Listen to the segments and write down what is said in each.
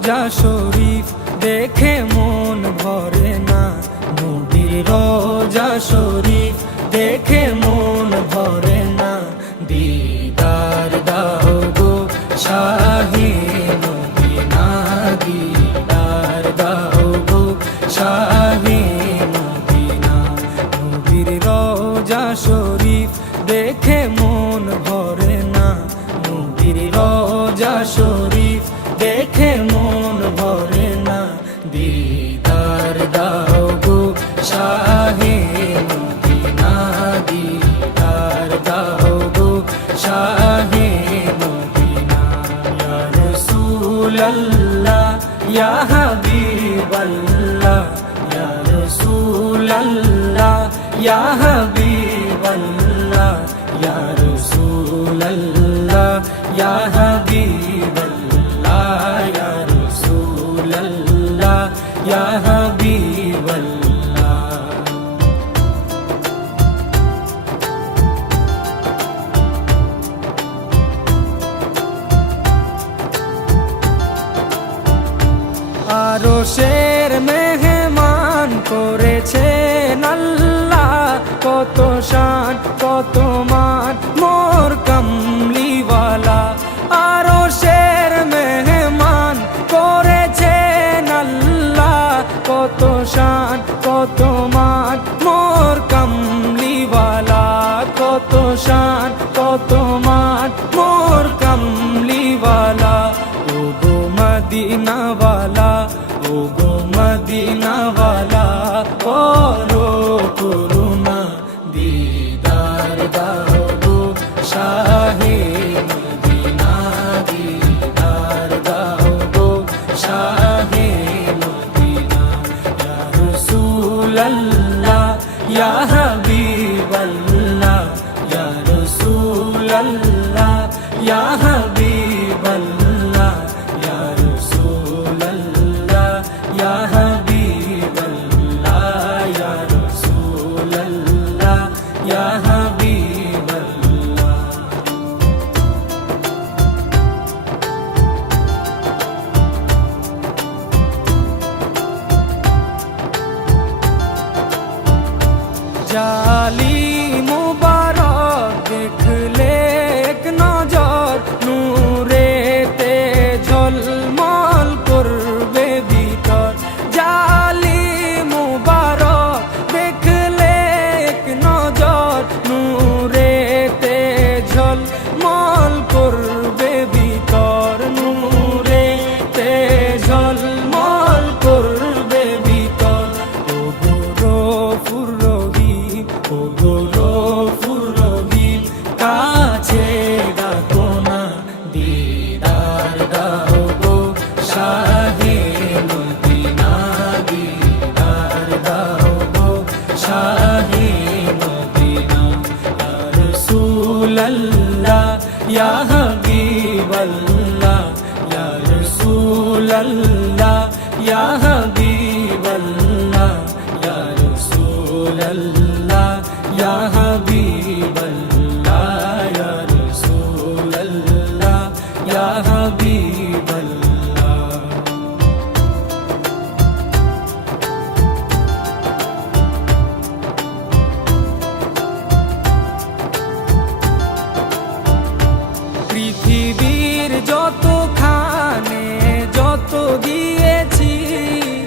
রোজা শরীফ দেখে মন ভরে না, নবীর রোজা শরীফ দেখে মন ভরে না। দিদার দাও গো শাহে মদিনা, দিদার দাও গো শাহে মদিনা। নবীর রোজা শরীফ দেখে মন ভরে না, নবীর রোজা শরীফ দেখে মন ভরে না। দিদার দাও গো শাহে মদিনা, দিদার দাও গো শাহে মদিনা। ইয়া রাসূলাল্লাহ ইয়া হাবিবাল্লাহ, ইয়া রাসূলাল্লাহ ইয়া হাবিবাল্লাহ, ইয়া রাসূলাল্লাহ ইয়া হাবিবাল্লাহ, ইয়া রাসূলাল্লাহ ইয়া হাবিবাল্লাহ। আরশের মেহমান করেছেন আল্লাহ, কত শান কত মান মোর কামলিওয়ালা। আরশের মেহমান করেছেন আল্লাহ, কত শান কত মান মোর কামলিওয়ালা, কত শান কত মান মোর কামলিওয়ালা। ও গো মদিনাওয়ালা, ও গো মদিনাওয়ালা, করো করুণা, দিদার দাও গো শাহে মদিনা, দিদার দাও গো শাহে মদিনা। ইয়া রাসূলাল্লাহ ইয়া হাবিবাল্লাহ, ইয়া রাসূলাল্লাহ ইয়া হাবিবাল্লাহ, ইয়া রাসূলাল্লাহ ইয়া হাবিবাল্লাহ, ইয়া রাসূলাল্লাহ ইয়া হাবিবাল্লাহ। জালি মুবারক দেখলে এক নজর, নূরেতে ঝলমল করবে ভিতর। জালি মুবারক দেখলে এক নজর, নূরেতে ঝলমল করবে ভিতর, নূরেতে ঝলমল করবে ভিতর। ও গো গফুর রহিম, ও গো গফুর রহিম, কাছে ডাকো না, দিদার দাও গো শাহে মদিনা, দিদার দাও গো শাহে মদিনা। ইয়া রাসূলাল্লাহ ইয়া হাবিবাল্লাহ, ইয়া রাসূলাল্লাহ ইয়া হাবিবাল্লাহ, ইয়া রাসূলাল্লাহ ইয়া হাবিবাল্লাহ, ইয়া রাসূলাল্লাহ ইয়া হাবিবাল্লাহ। পৃথিবীর যতখানে যত দিয়েছি,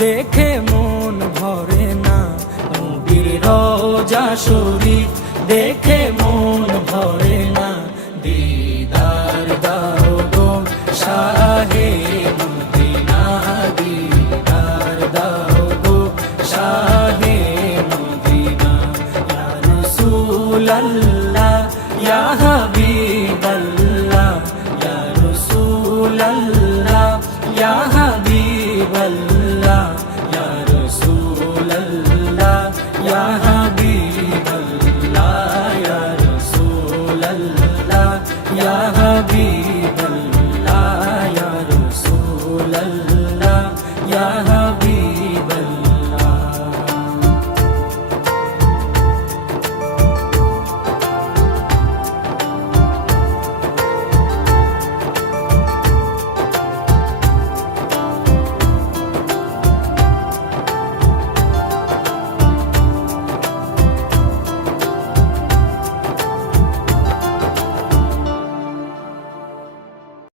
দেখে মন ভরে না, নবীর রওজা শরীফ দেখে মন ভরে না। দিদার দাও গো শাহে মদিনা, দিদার দাও গো শাহে মদিনা। ইয়া রাসূলাল্লাহ ইয়া হাবিবাল্লাহ, ইয়া রাসূলাল্লাহ ইয়া হাবিবাল্লাহ।